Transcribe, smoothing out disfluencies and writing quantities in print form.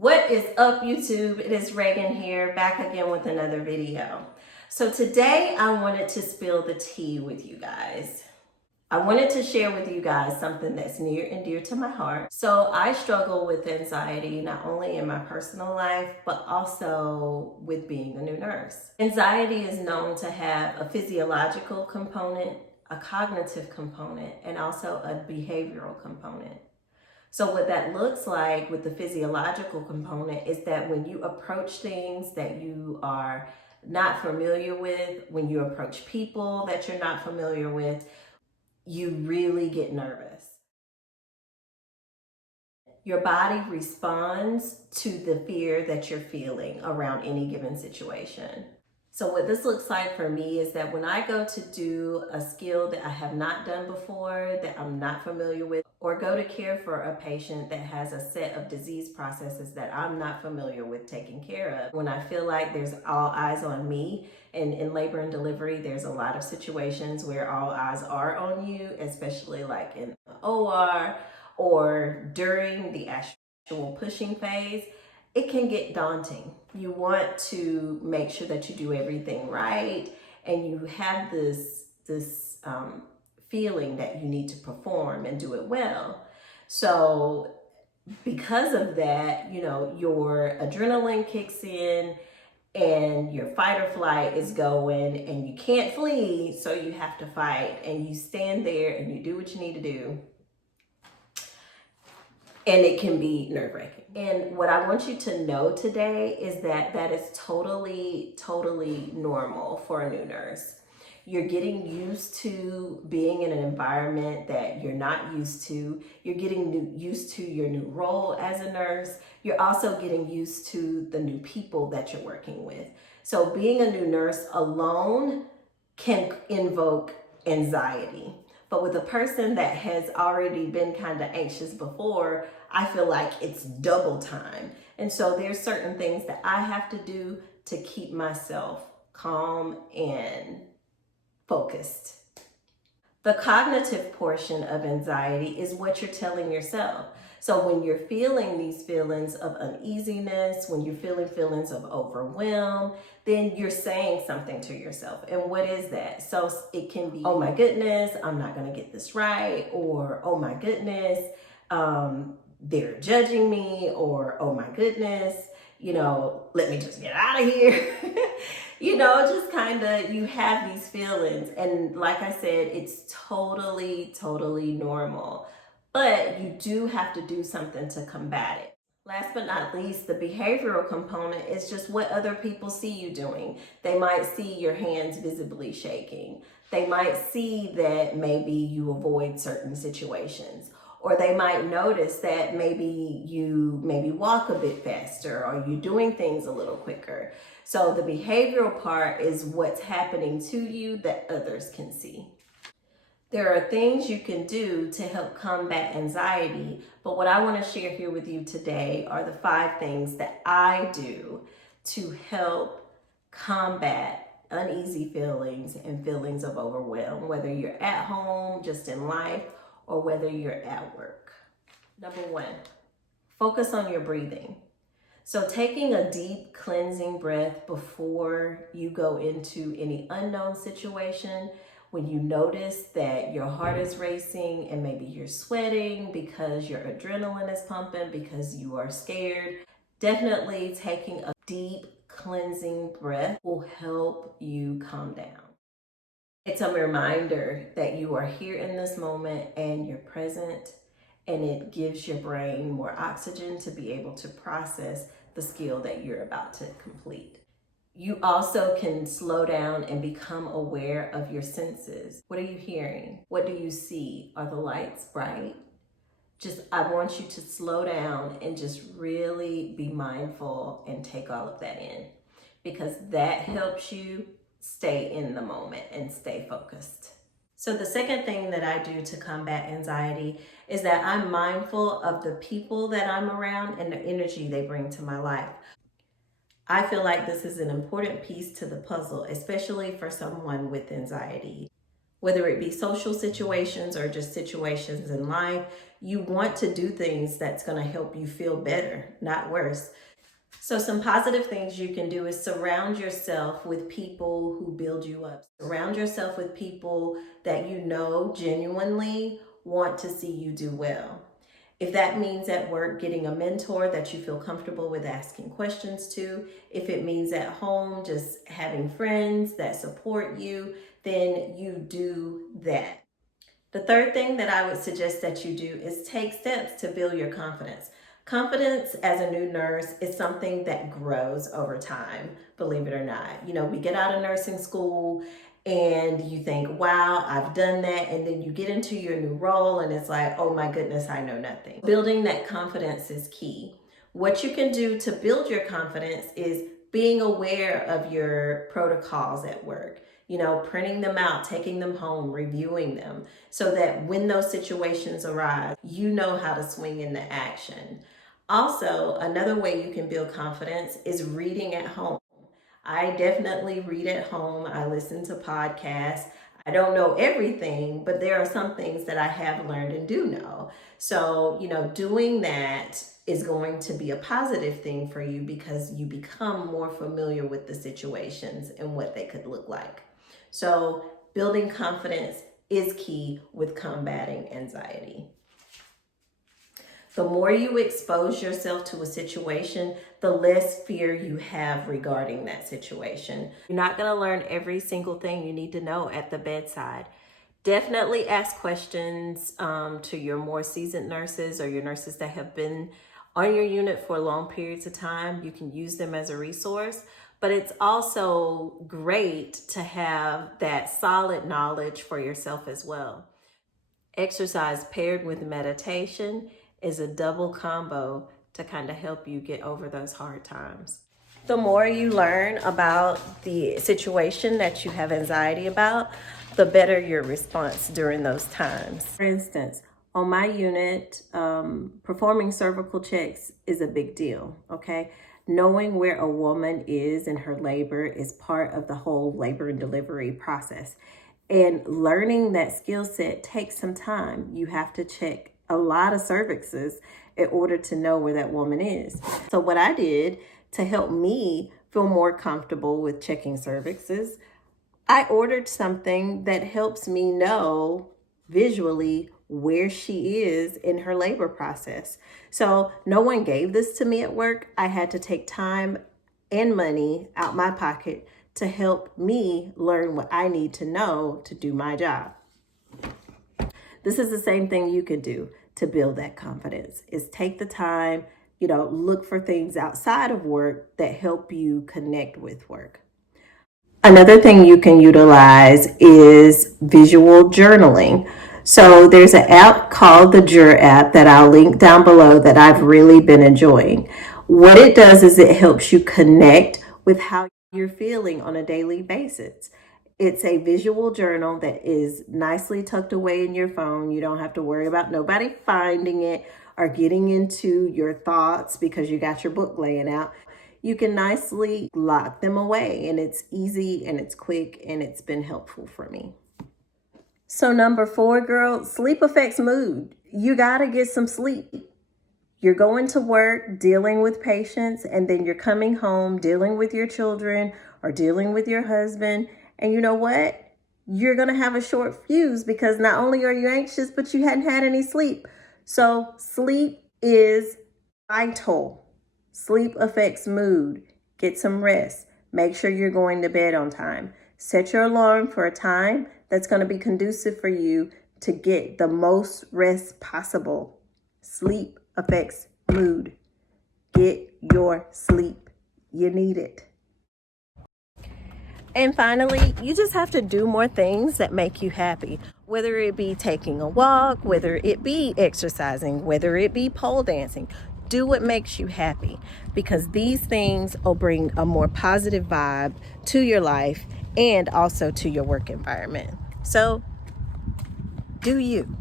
What is up, YouTube? It is Regan here, back again with another video. So today I wanted to spill the tea with you guys. I wanted to share with you guys something that's near and dear to my heart. So I struggle with anxiety, not only in my personal life, but also with being a new nurse. Anxiety is known to have a physiological component, a cognitive component, and also a behavioral component. So what that looks like with the physiological component is that when you approach things that you are not familiar with, when you approach people that you're not familiar with, you really get nervous. Your body responds to the fear that you're feeling around any given situation. So what this looks like for me is that when I go to do a skill that I have not done before, that I'm not familiar with, or go to care for a patient that has a set of disease processes that I'm not familiar with taking care of, when I feel like there's all eyes on me, and in labor and delivery, there's a lot of situations where all eyes are on you, especially like in the OR or during the actual pushing phase, it can get daunting. You want to make sure that you do everything right, and you have this feeling that you need to perform and do it well. So because of that, your adrenaline kicks in and your fight or flight is going, and you can't flee, so you have to fight, and you stand there and you do what you need to do. And it can be nerve-wracking. And what I want you to know today is that that is totally normal for a new nurse. You're getting used to being in an environment that you're not used to. You're getting used to your new role as a nurse. You're also getting used to the new people that you're working with. So being a new nurse alone can invoke anxiety. But with a person that has already been kind of anxious before, I feel like it's double time. And so there's certain things that I have to do to keep myself calm and focused. The cognitive portion of anxiety is what you're telling yourself. So when you're feeling these feelings of uneasiness, when you're feeling feelings of overwhelm, then you're saying something to yourself. And what is that? So it can be, oh my goodness, I'm not going to get this right. Or, oh my goodness, they're judging me. Or, oh my goodness, let me just get out of here. Just kind of, you have these feelings. And like I said, it's totally normal. But you do have to do something to combat it. Last but not least, the behavioral component is just what other people see you doing. They might see your hands visibly shaking. They might see that maybe you avoid certain situations. Or they might notice that maybe you walk a bit faster, or you're doing things a little quicker. So the behavioral part is what's happening to you that others can see. There are things you can do to help combat anxiety, but what I want to share here with you today are the 5 things that I do to help combat uneasy feelings and feelings of overwhelm, whether you're at home, just in life, or whether you're at work. Number 1, focus on your breathing. So taking a deep cleansing breath before you go into any unknown situation, when you notice that your heart is racing and maybe you're sweating because your adrenaline is pumping because you are scared, definitely taking a deep cleansing breath will help you calm down. It's a reminder that you are here in this moment and you're present, and it gives your brain more oxygen to be able to process the skill that you're about to complete. You also can slow down and become aware of your senses. What are you hearing? What do you see? Are the lights bright? I want you to slow down and just really be mindful and take all of that in, because that helps you stay in the moment and stay focused. So the second thing that I do to combat anxiety is that I'm mindful of the people that I'm around and the energy they bring to my life. I feel like this is an important piece to the puzzle, especially for someone with anxiety. Whether it be social situations or just situations in life, you want to do things that's going to help you feel better, not worse. So some positive things you can do is surround yourself with people who build you up. Surround yourself with people that you know genuinely want to see you do well. If that means at work getting a mentor that you feel comfortable with asking questions to, if it means at home just having friends that support you, then you do that. The third thing that I would suggest that you do is take steps to build your confidence. Confidence as a new nurse is something that grows over time, believe it or not. You know, we get out of nursing school and you think, wow, I've done that. And then you get into your new role and it's like, oh my goodness, I know nothing. Building that confidence is key. What you can do to build your confidence is being aware of your protocols at work. You know, printing them out, taking them home, reviewing them, so that when those situations arise, you know how to swing into action. Also, another way you can build confidence is reading at home. I definitely read at home. I listen to podcasts. I don't know everything, but there are some things that I have learned and do know. So, you know, doing that is going to be a positive thing for you because you become more familiar with the situations and what they could look like. So building confidence is key with combating anxiety. The more you expose yourself to a situation, the less fear you have regarding that situation. You're not going to learn every single thing you need to know at the bedside. Definitely ask questions to your more seasoned nurses or your nurses that have been on your unit for long periods of time. You can use them as a resource, but it's also great to have that solid knowledge for yourself as well. Exercise paired with meditation is a double combo to kind of help you get over those hard times. The more you learn about the situation that you have anxiety about, the better your response during those times. For instance, on my unit, performing cervical checks is a big deal, okay? Knowing where a woman is in her labor is part of the whole labor and delivery process. And learning that skill set takes some time. You have to check a lot of cervixes in order to know where that woman is. So what I did to help me feel more comfortable with checking cervixes, I ordered something that helps me know visually where she is in her labor process. So no one gave this to me at work. I had to take time and money out my pocket to help me learn what I need to know to do my job. This is the same thing you can do to build that confidence, is take the time, look for things outside of work that help you connect with work. Another thing you can utilize is visual journaling. So there's an app called the Jur app that I'll link down below that I've really been enjoying. What it does is it helps you connect with how you're feeling on a daily basis. It's a visual journal that is nicely tucked away in your phone. You don't have to worry about nobody finding it or getting into your thoughts because you got your book laying out. You can nicely lock them away, and it's easy and it's quick, and it's been helpful for me. So number 4, girl, sleep affects mood. You gotta get some sleep. You're going to work dealing with patients, and then you're coming home dealing with your children or dealing with your husband. And you know what? You're going to have a short fuse because not only are you anxious, but you hadn't had any sleep. So sleep is vital. Sleep affects mood. Get some rest. Make sure you're going to bed on time. Set your alarm for a time that's going to be conducive for you to get the most rest possible. Sleep affects mood. Get your sleep. You need it. And finally, you just have to do more things that make you happy, whether it be taking a walk, whether it be exercising, whether it be pole dancing. Do what makes you happy, because these things will bring a more positive vibe to your life and also to your work environment. So, do you.